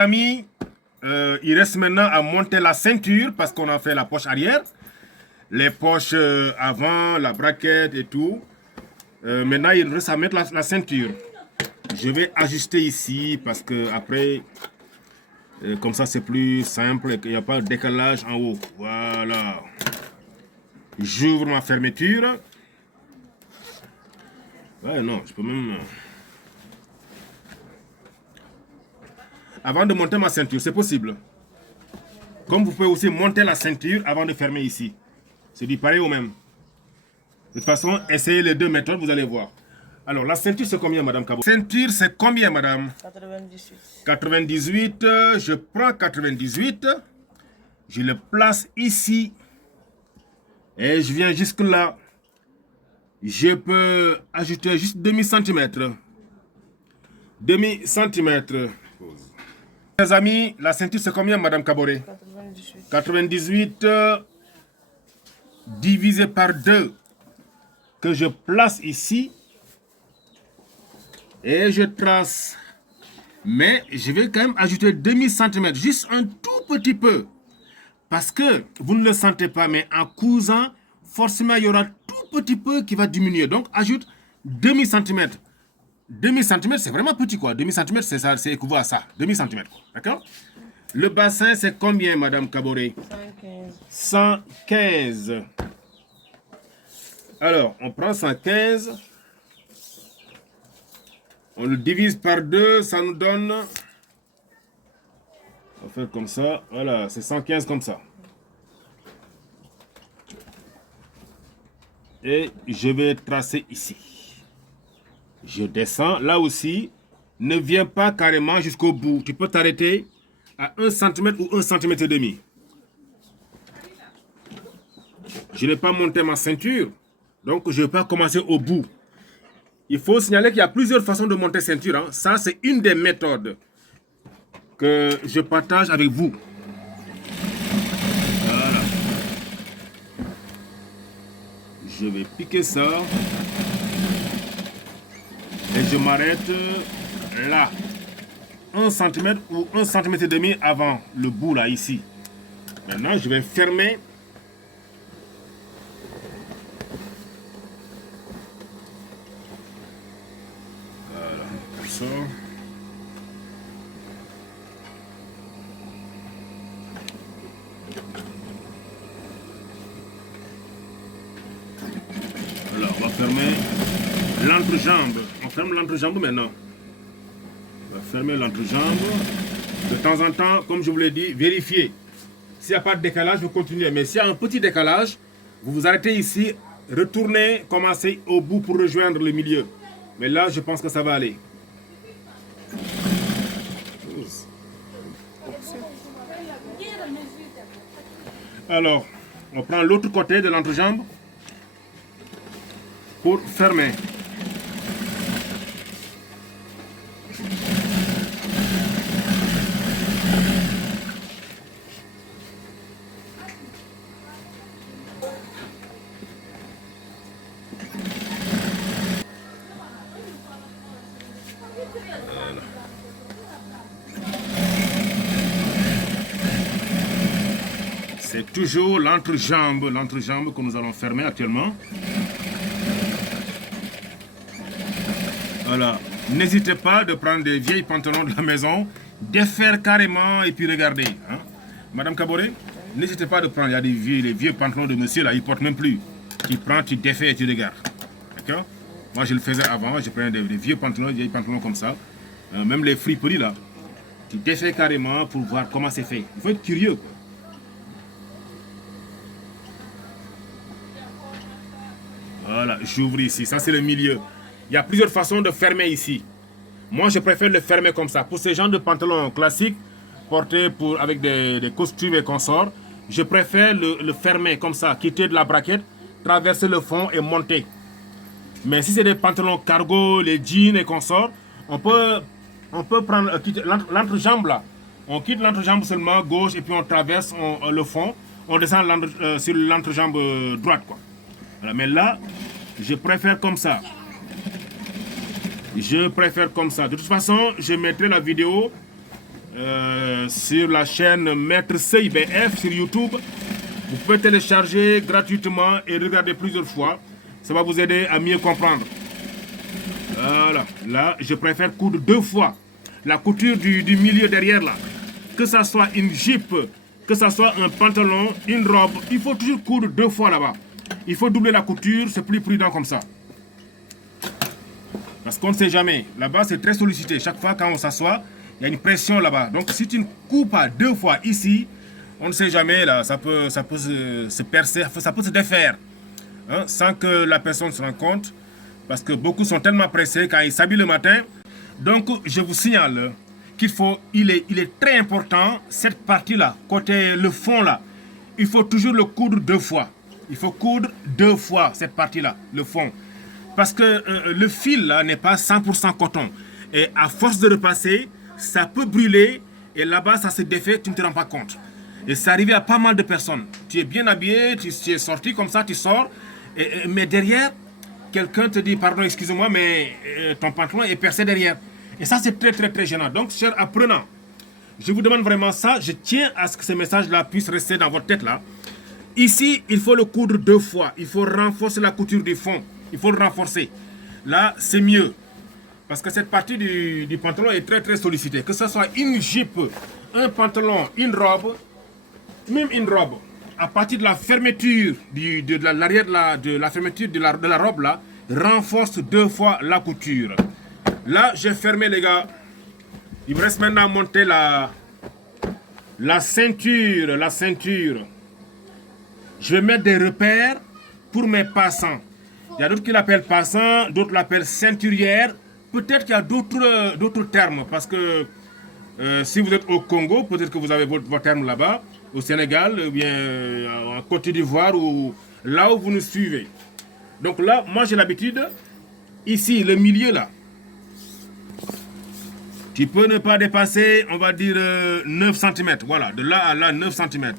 Amis, il reste maintenant à monter la ceinture parce qu'on a fait la poche arrière, les poches avant, la braquette et tout. Maintenant, il reste à mettre la ceinture. Je vais ajuster ici parce que après, comme ça, c'est plus simple et qu'il n'y a pas de décalage en haut. Voilà. J'ouvre ma fermeture. Ouais, non, je peux même... Avant de monter ma ceinture, c'est possible. Comme vous pouvez aussi monter la ceinture avant de fermer ici. C'est du pareil au même. De toute façon, essayez les deux méthodes, vous allez voir. Alors, la ceinture, c'est combien, Madame Cabo? Ceinture, c'est combien, Madame? 98. 98. Je prends 98. Je le place ici. Et je viens jusque là. Je peux ajouter juste demi-centimètre. Demi-centimètre. Les amis, la ceinture, c'est combien, Madame Caboret? 98. 98 divisé par 2 que je place ici et je trace. Mais je vais quand même ajouter demi-centimètre, juste un tout petit peu. Parce que vous ne le sentez pas, mais en cousant, forcément, il y aura tout petit peu qui va diminuer. Donc, ajoute demi-centimètre. Demi-centimètre, c'est vraiment petit, quoi. Demi-centimètre, c'est ça, c'est équivaut à ça. Demi-centimètre, d'accord? Le bassin, c'est combien, Madame Caboret? 115. 115. Alors, on prend 115. On le divise par 2, ça nous donne... On va faire comme ça. Voilà, c'est 115 comme ça. Et je vais tracer ici. Je descends. Là aussi, ne viens pas carrément jusqu'au bout. Tu peux t'arrêter à 1 cm ou 1 cm et demi. Je n'ai pas monté ma ceinture, donc je ne vais pas commencer au bout. Il faut signaler qu'il y a plusieurs façons de monter ceinture. Hein. Ça, c'est une des méthodes que je partage avec vous. Voilà. Je vais piquer ça. Et je m'arrête là. 1 cm ou 1 cm et demi avant le bout là, ici. Maintenant, je vais fermer. Voilà, comme ça. Voilà, on va fermer l'entrejambe. On ferme l'entrejambe maintenant. On va fermer l'entrejambe. De temps en temps, comme je vous l'ai dit, vérifiez. S'il n'y a pas de décalage, vous continuez. Mais s'il y a un petit décalage, vous vous arrêtez ici, retournez, commencez au bout pour rejoindre le milieu. Mais là, je pense que ça va aller. Alors, on prend l'autre côté de l'entrejambe pour fermer. C'est toujours l'entrejambe que nous allons fermer actuellement. Voilà. N'hésitez pas de prendre des vieilles pantalons de la maison, défaire carrément et puis regardez. Hein. Madame Caboret, n'hésitez pas de prendre, il y a les vieux pantalons de monsieur là, ils ne portent même plus. Tu prends, tu défais et tu regardes. D'accord? Moi je le faisais avant, je prenais des vieux pantalons, des vieilles pantalons comme ça. Même les friperies là. Tu défais carrément pour voir comment c'est fait. Il faut être curieux. Quoi. Voilà, j'ouvre ici. Ça, c'est le milieu. Il y a plusieurs façons de fermer ici. Moi, je préfère le fermer comme ça. Pour ces genres de pantalons classiques, portés avec des costumes et consorts, je préfère le fermer comme ça, quitter de la braquette, traverser le fond et monter. Mais si c'est des pantalons cargo, les jeans et consorts, on peut prendre quitter l'entrejambe là. On quitte l'entrejambe seulement gauche et puis on traverse le fond. On descend sur l'entrejambe droite, quoi. Voilà, mais là, je préfère comme ça. Je préfère comme ça. De toute façon, je mettrai la vidéo sur la chaîne Maître CIBF sur YouTube. Vous pouvez télécharger gratuitement et regarder plusieurs fois. Ça va vous aider à mieux comprendre. Voilà. Là, je préfère coudre 2 fois. La couture du milieu derrière là. Que ça soit une jupe, que ça soit un pantalon, une robe, il faut toujours coudre 2 fois là-bas. Il faut doubler la couture, c'est plus prudent comme ça. Parce qu'on ne sait jamais. Là-bas, c'est très sollicité. Chaque fois quand on s'assoit, il y a une pression là-bas. Donc, si tu ne coupes pas 2 fois ici, on ne sait jamais, là, ça peut se percer, ça peut se défaire. Hein, sans que la personne se rende compte. Parce que beaucoup sont tellement pressés quand ils s'habillent le matin. Donc, je vous signale il est très important, cette partie-là, côté le fond là, il faut toujours le coudre 2 fois. Il faut coudre 2 fois cette partie-là, le fond. Parce que le fil là n'est pas 100% coton. Et à force de repasser, ça peut brûler et là-bas ça se défait, tu ne te rends pas compte. Et c'est arrivé à pas mal de personnes. Tu es bien habillé, tu es sorti comme ça, tu sors, mais derrière, quelqu'un te dit, pardon, excusez-moi, mais ton pantalon est percé derrière. Et ça, c'est très, très, très gênant. Donc, chers apprenants, je vous demande vraiment ça. Je tiens à ce que ce message-là puisse rester dans votre tête là. Ici, il faut le coudre 2 fois. Il faut renforcer la couture du fond. Il faut le renforcer. Là, c'est mieux. Parce que cette partie du pantalon est très, très sollicitée. Que ce soit une jupe, un pantalon, une robe, même une robe. À partir de la fermeture de l'arrière de la fermeture de la robe là, renforce 2 fois la couture. Là, j'ai fermé, les gars. Il me reste maintenant à monter la ceinture. La ceinture. Je vais mettre des repères pour mes passants. Il y a d'autres qui l'appellent passant, d'autres l'appellent ceinturière. Peut-être qu'il y a d'autres termes. Parce que si vous êtes au Congo, peut-être que vous avez votre terme là-bas. Au Sénégal, ou bien en Côte d'Ivoire, ou là où vous nous suivez. Donc là, moi j'ai l'habitude, ici, le milieu là. Tu peux ne pas dépasser, on va dire, 9 cm. Voilà, de là à là, 9 cm.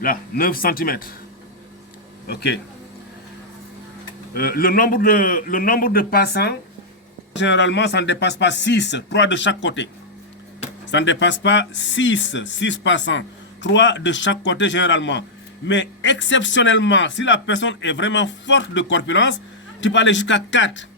Là, 9 cm. Ok. Le nombre de passants, généralement, ça ne dépasse pas 6. 3 de chaque côté. Ça ne dépasse pas 6 passants. 3 de chaque côté, généralement. Mais exceptionnellement, si la personne est vraiment forte de corpulence, tu peux aller jusqu'à 4.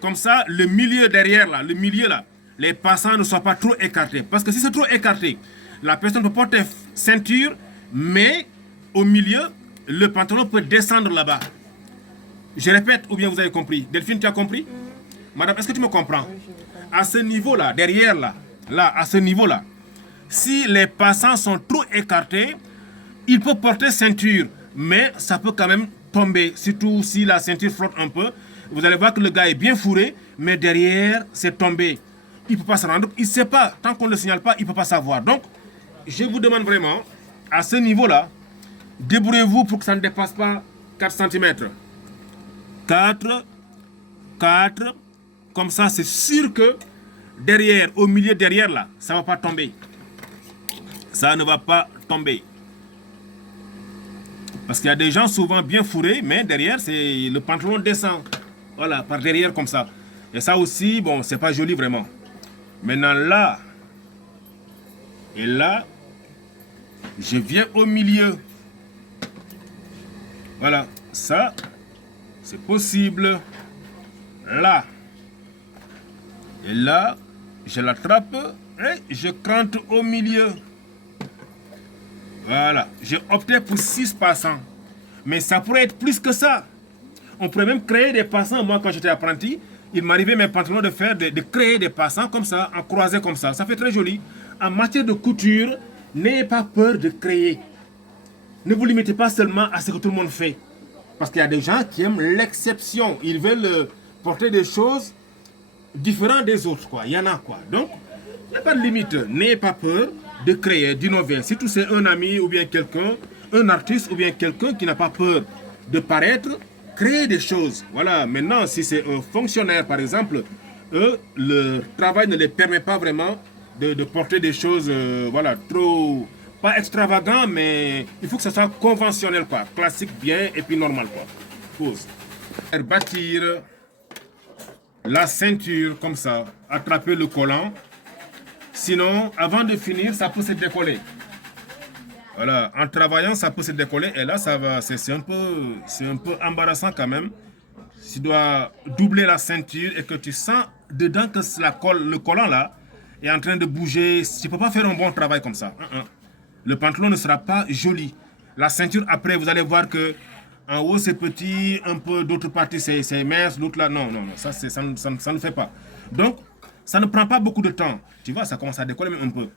Comme ça, le milieu derrière, là, le milieu là, les passants ne soient pas trop écartés. Parce que si c'est trop écarté, la personne peut porter ceinture, mais au milieu, le pantalon peut descendre là-bas. Je répète, ou bien vous avez compris. Delphine, tu as compris? Madame, est-ce que tu me comprends? À ce niveau-là, derrière là, à ce niveau-là, si les passants sont trop écartés, il peut porter ceinture, mais ça peut quand même tomber. Surtout si la ceinture flotte un peu. Vous allez voir que le gars est bien fourré, mais derrière, c'est tombé. Il ne peut pas se rendre, il ne sait pas. Tant qu'on ne le signale pas, il ne peut pas savoir. Donc, je vous demande vraiment, à ce niveau-là, débrouillez-vous pour que ça ne dépasse pas 4 cm. 4, comme ça, c'est sûr que derrière, au milieu derrière là, ça ne va pas tomber. Ça ne va pas tomber. Parce qu'il y a des gens souvent bien fourrés, mais derrière, c'est le pantalon descend. Voilà, par derrière comme ça. Et ça aussi, bon, c'est pas joli vraiment. Maintenant là, et là, je viens au milieu. Voilà, ça, c'est possible. Là. Et là, je l'attrape et je crante au milieu. Voilà, j'ai opté pour 6 passants. Mais ça pourrait être plus que ça. On pourrait même créer des passants. Moi, quand j'étais apprenti, il m'arrivait mes pantalons de créer des passants comme ça, en croisé comme ça. Ça fait très joli. En matière de couture, n'ayez pas peur de créer. Ne vous limitez pas seulement à ce que tout le monde fait. Parce qu'il y a des gens qui aiment l'exception. Ils veulent porter des choses différentes des autres, quoi. Il y en a, quoi. Donc, il n'y a pas de limite. N'ayez pas peur de créer, d'innover. Surtout c'est un ami ou bien quelqu'un, un artiste ou bien quelqu'un qui n'a pas peur de paraître, créer des choses. Voilà, maintenant, si c'est un fonctionnaire, par exemple, eux, le travail ne les permet pas vraiment de porter des choses, voilà, trop, pas extravagant, mais il faut que ce soit conventionnel, quoi, classique, bien, et puis normal, quoi. Pause. Bâtir la ceinture, comme ça, attraper le collant, Sinon, avant de finir, ça peut se décoller. Voilà, en travaillant, ça peut se décoller. Et là, ça va, c'est un peu embarrassant quand même. Tu dois doubler la ceinture et que tu sens dedans que le collant là est en train de bouger. Tu ne peux pas faire un bon travail comme ça. Le pantalon ne sera pas joli. La ceinture, après, vous allez voir que en haut, c'est petit, un peu d'autres parties, c'est mince, l'autre là, non, ça ne fait pas. Donc, ça ne prend pas beaucoup de temps. Tu vois, ça commence à décoller même un peu.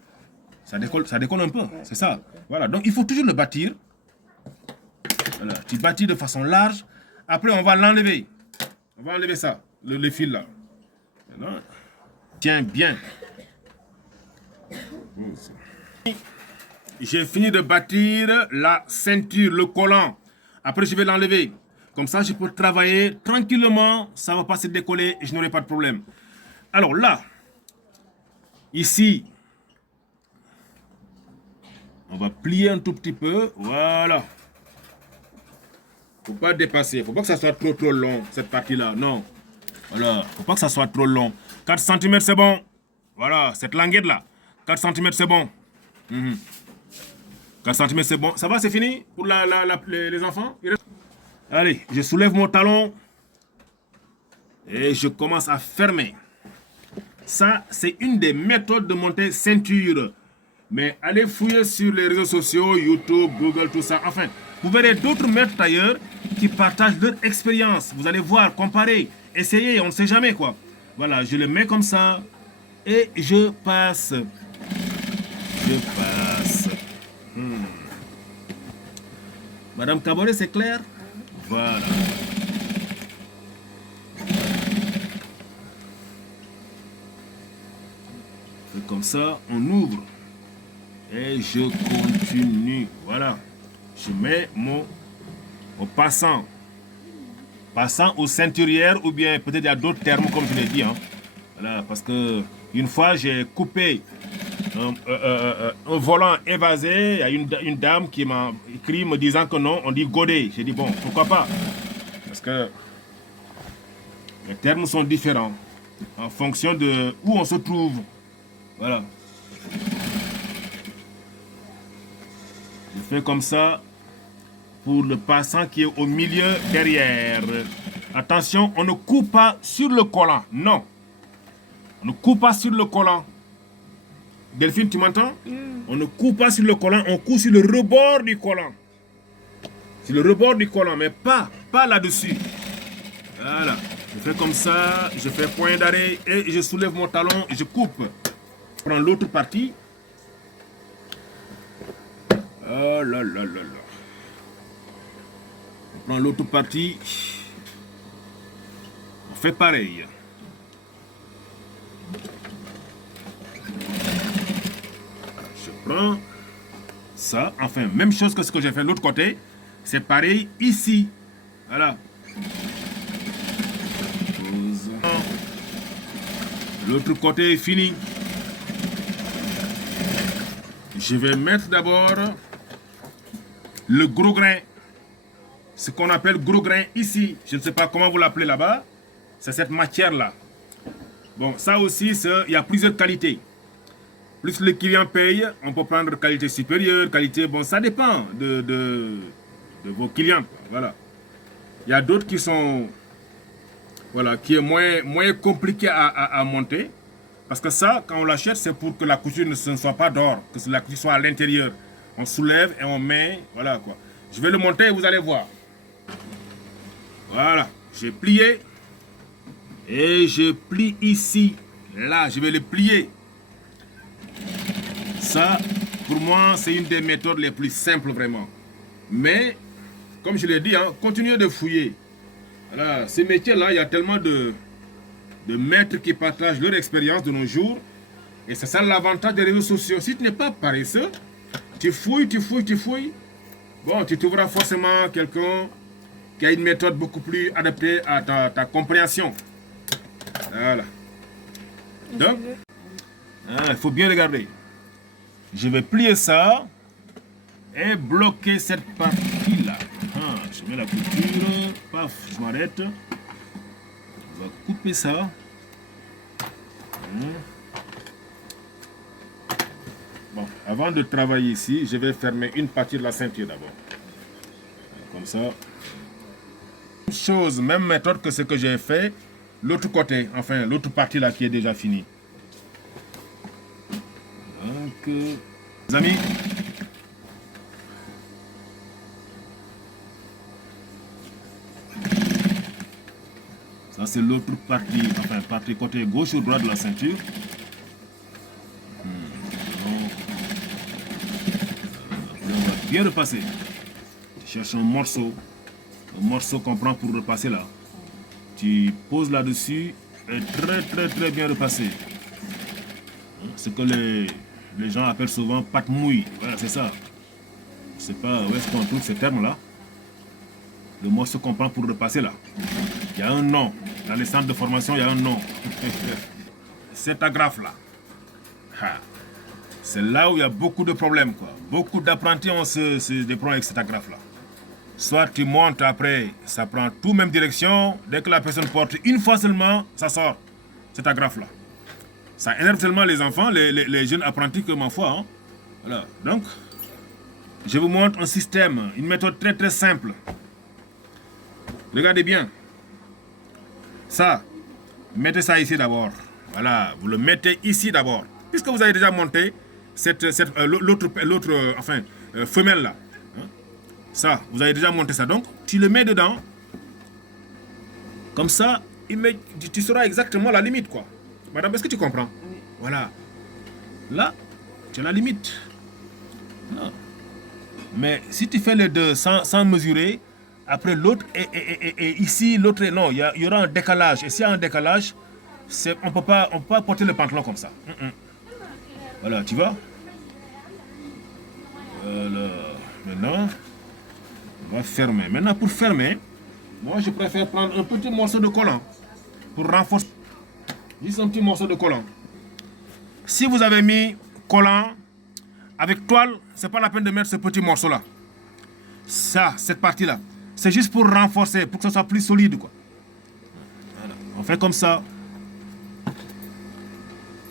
Ça décolle un peu, c'est ça. Voilà, donc il faut toujours le bâtir. Voilà, tu bâtis de façon large. Après, on va l'enlever. On va enlever ça, le fil là. Voilà. Tiens bien. J'ai fini de bâtir la ceinture, le collant. Après, je vais l'enlever. Comme ça, je peux travailler tranquillement. Ça ne va pas se décoller et je n'aurai pas de problème. Alors là, ici, on va plier un tout petit peu. Voilà. Faut pas dépasser. Faut pas que ça soit trop long, cette partie-là. Non. Voilà. Faut pas que ça soit trop long. 4 cm, c'est bon. Voilà. Cette languette-là. 4 cm, c'est bon. 4 cm, c'est bon. Ça va, c'est fini pour les enfants? Allez, je soulève mon talon. Et je commence à fermer. Ça, c'est une des méthodes de monter ceinture. Mais allez fouiller sur les réseaux sociaux, YouTube, Google, tout ça. Enfin, vous verrez d'autres maîtres tailleurs qui partagent leur expérience. Vous allez voir, comparer, essayer, on ne sait jamais quoi. Voilà, je le mets comme ça et je passe. Je passe. Madame Caboret, c'est clair? Voilà. Et comme ça, on ouvre. Et je continue. Voilà. Je mets mon passant. Passant aux ceinturières ou bien peut-être il y a d'autres termes comme je l'ai dit. Hein. Voilà, parce que une fois j'ai coupé un volant évasé. Il y a une dame qui m'a écrit me disant que non, on dit godé. J'ai dit bon, pourquoi pas? Parce que les termes sont différents en fonction de où on se trouve. Voilà. Je fais comme ça pour le passant qui est au milieu derrière. Attention, on ne coupe pas sur le collant. Non. On ne coupe pas sur le collant. Delphine, tu m'entends? On ne coupe pas sur le collant, on coupe sur le rebord du collant. Sur le rebord du collant, mais pas là-dessus. Voilà. Je fais comme ça, je fais point d'arrêt et je soulève mon talon et je coupe. Je prends l'autre partie. Oh là là là là. On prend l'autre partie. On fait pareil. Je prends ça. Enfin, même chose que ce que j'ai fait de l'autre côté. C'est pareil ici. Voilà. L'autre côté est fini. Je vais mettre d'abord le gros grain. Ce qu'on appelle gros grain ici. Je ne sais pas comment vous l'appelez là-bas. C'est cette matière-là. Bon, ça aussi, il y a plusieurs qualités. Plus le client paye, on peut prendre qualité supérieure, qualité... Bon, ça dépend de vos clients. Voilà. Il y a d'autres qui sont... Voilà, qui est moins compliqué à monter. Parce que ça, quand on l'achète, c'est pour que la couture ne soit pas d'or, que la couture soit à l'intérieur. On soulève et on met, voilà quoi. Je vais le monter et vous allez voir. Voilà, j'ai plié. Et je plie ici. Là, je vais le plier. Ça, pour moi, c'est une des méthodes les plus simples vraiment. Mais, comme je l'ai dit, hein, continuez de fouiller. Voilà, ces métiers-là, il y a tellement de maîtres qui partagent leur expérience de nos jours. Et c'est ça l'avantage des réseaux sociaux. Si tu n'es pas paresseux, tu fouilles. Bon, tu trouveras forcément quelqu'un qui a une méthode beaucoup plus adaptée à ta compréhension. Voilà. Donc, il faut bien regarder. Je vais plier ça et bloquer cette partie-là. Je mets la couture. Paf, je m'arrête. On va couper ça. Bon, avant de travailler ici, je vais fermer une partie de la ceinture d'abord. Comme ça. Une chose, même méthode que ce que j'ai fait, l'autre côté, enfin l'autre partie là qui est déjà finie. Donc, les amis, ça c'est l'autre partie, enfin partie côté gauche ou droite de la ceinture. On va bien repasser. Tu cherches un morceau qu'on prend pour repasser là. Tu poses là-dessus et très bien repassé. Ce que les gens appellent souvent pâte mouille. Voilà, c'est ça. Je sais pas où est-ce qu'on trouve ces termes-là. Le morceau qu'on prend pour repasser là. Il y a un nom. Dans les centres de formation, il y a un nom. Cette agrafe-là. C'est là où il y a beaucoup de problèmes, quoi. Beaucoup d'apprentis ont des problèmes avec cette agrafe-là. Soit tu montes après, ça prend tout même direction. Dès que la personne porte une fois seulement, ça sort. Cette agrafe-là. Ça énerve tellement les enfants, les jeunes apprentis que ma foi. Hein. Voilà. Donc, je vous montre un système, une méthode très simple. Regardez bien. Ça, mettez ça ici d'abord. Voilà, vous le mettez ici d'abord. Puisque vous avez déjà monté l'autre femelle là. Hein? Ça, vous avez déjà monté ça. Donc, tu le mets dedans. Comme ça, tu sauras exactement la limite, quoi. Madame, est-ce que tu comprends? Oui. Voilà. Là, tu as la limite. Non. Mais si tu fais les deux sans mesurer, après l'autre et ici, l'autre est... Non, il y aura un décalage. Et s'il y a un décalage, on ne peut pas porter le pantalon comme ça. Voilà, tu vois? Voilà. Maintenant, on va fermer. Maintenant, pour fermer, moi, je préfère prendre un petit morceau de collant pour renforcer. Juste un petit morceau de collant. Si vous avez mis collant avec toile, c'est pas la peine de mettre ce petit morceau-là. Ça, cette partie-là. C'est juste pour renforcer, pour que ça soit plus solide, quoi. Voilà. On fait comme ça.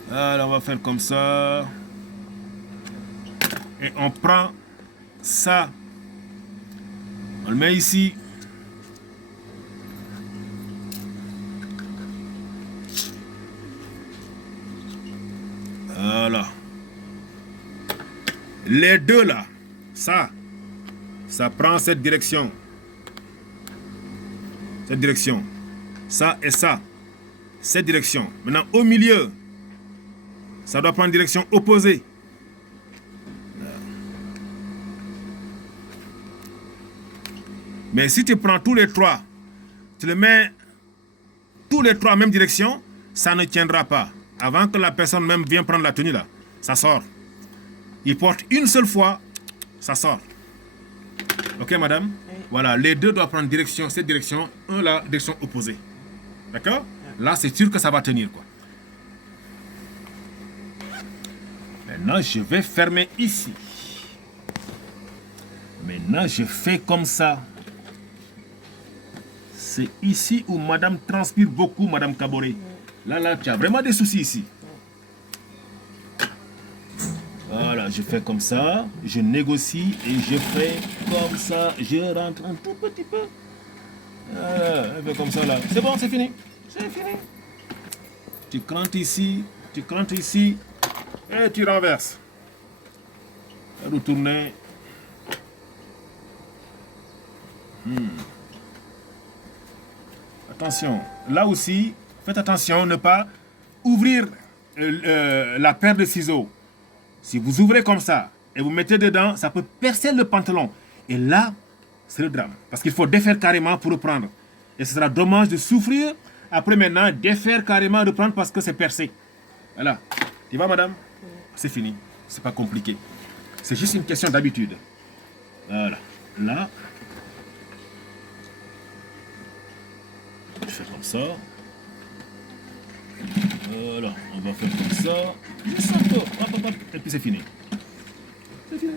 Voilà, on va faire comme ça. Et on prend ça. On le met ici. Voilà. Les deux là, ça prend cette direction. Cette direction. Ça et ça. Cette direction. Maintenant, au milieu, ça doit prendre direction opposée. Mais si tu prends tous les trois, tu les mets tous les trois en même direction, ça ne tiendra pas. Avant que la personne même vienne prendre la tenue là, ça sort. Il porte une seule fois, ça sort. Ok, madame? Oui. Voilà, les deux doivent prendre direction, cette direction, un la direction opposée. D'accord? Là, c'est sûr que ça va tenir, quoi. Maintenant, je vais fermer ici. Maintenant, je fais comme ça. C'est ici où madame transpire beaucoup, madame Kaboré. Là, tu as vraiment des soucis ici. Voilà, je fais comme ça, je négocie et je fais comme ça, je rentre un tout petit peu. Je fais comme ça là. C'est bon, c'est fini. C'est fini. Tu crantes ici et tu renverses. Retournez. Attention, là aussi, faites attention, ne pas ouvrir la paire de ciseaux. Si vous ouvrez comme ça et vous mettez dedans, ça peut percer le pantalon. Et là, c'est le drame. Parce qu'il faut défaire carrément pour reprendre. Et ce sera dommage de souffrir. Après maintenant, défaire carrément, reprendre parce que c'est percé. Voilà. Tu vois, madame? C'est fini. C'est pas compliqué. C'est juste une question d'habitude. Voilà. Là, je fais comme ça. Voilà, on va faire comme ça. Juste un peu. Hop, hop, hop. Et puis c'est fini. C'est fini.